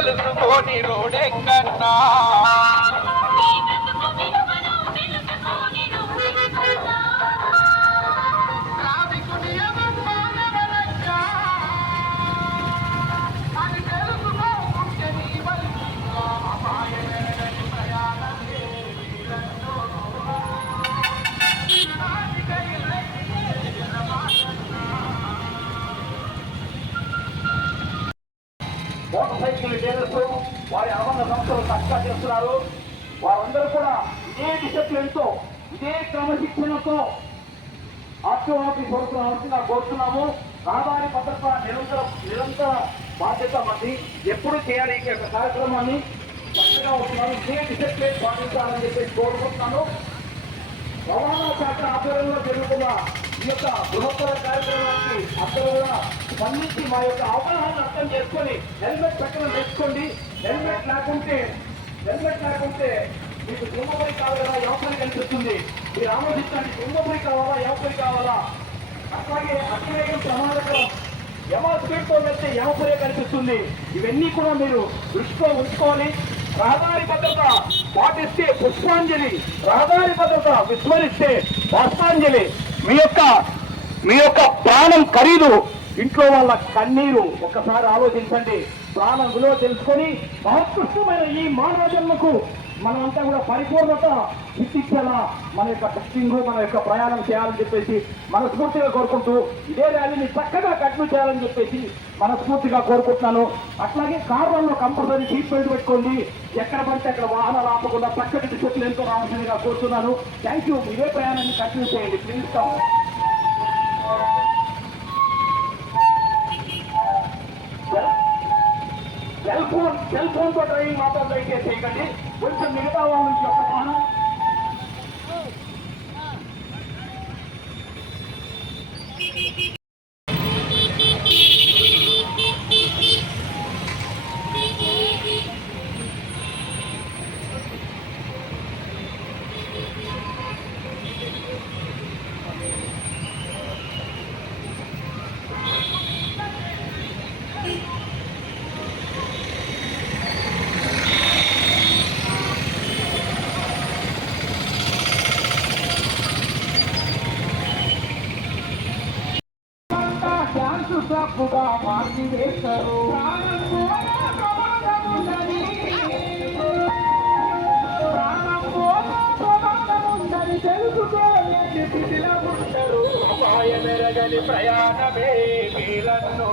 తెలుసుకోని రోడెక్కన్నా motor cycle dealers వారి అనుబంధ సంస్థలు చక్కగా చేస్తున్నారు. వారందరూ కూడా ఇదే డిసిప్లిన్తో ఇదే క్రమశిక్షణతో ఆత్మహత్య కోరుతున్నామని కోరుతున్నాము. రహదారి భద్రత నిరంతర బాధ్యత మంది ఎప్పుడు చేయాలి ఈ యొక్క కార్యక్రమాన్ని చక్కగా ఉంటున్నారు. ఇదే డిసిప్లిన్ పాటించాలని చెప్పేసి కోరుకుంటున్నాను. రవాణా శాఖ ఆధ్వర్యంలో జరుగుతున్న ఈ యొక్క బృహత్తర కార్యక్రమానికి అందరూ కూడా స్పందించి మా యొక్క అవగాహన అర్థం చేసుకొని హెల్మెట్ పెట్టడం నేర్చుకోండి. హెల్మెట్ లేకుంటే మీకు సింహపురి కావాలా యువకులు కనిపిస్తుంది. మీరు ఆలోచించండి, సింహపురి కావాలా యువకులు కావాలా? అట్లాగే అతివేగం ప్రమాదకరం, యమ స్పీడ్తో వెళ్తే యమపురే కనిపిస్తుంది. ఇవన్నీ కూడా మీరు దృష్టిలో ఉంచుకోవాలి. రహదారి భద్రత పాటిస్తే పుష్పాంజలి, రహదారి భద్రత విస్మరిస్తే బాష్పాంజలి. మీ యొక్క ప్రాణం ఖరీదు, ఇంట్లో వాళ్ళ కన్నీరు ఒక్కసారి ఆలోచించండి. ప్రాణం విలువ తెలుసుకొని మహోత్కృష్టమైన ఈ మానవ జన్మకు మనమంతా కూడా పరిపూర్ణత ఇచ్చేలా మన యొక్క టెస్టింగ్ మన యొక్క ప్రయాణం చేయాలని చెప్పేసి మనస్ఫూర్తిగా కోరుకుంటూ ఇదే ర్యాలీని చక్కగా కంటిన్యూ చేయాలని చెప్పేసి మనస్ఫూర్తిగా కోరుకుంటున్నాను. అట్లాగే కార్లలో కంపల్సరీ సీట్ బెల్ట్ పెట్టుకోండి. ఎక్కడ పడితే అక్కడ వాహనాలు ఆపకుండా చక్కటి డిసిప్లిన్తో రావాల్సిందిగా కోరుతున్నాను. Thank you. ఇదే ప్రయాణాన్ని కంటిన్యూ చేయండి ప్లీజ్. సెల్ ఫోన్ తో డ్రైవింగ్ మాత్రం దయచేసి చేయకండి. కొంచెం మిగతా వాళ్ళ నుంచి ఒక స్థానం. తప్పుగా మార్చి వేస్తారు. తెలుసుకోలేని స్థితిలో ఉంటారు. అపాయ మెరగని ప్రయాణమే వీళ్ళను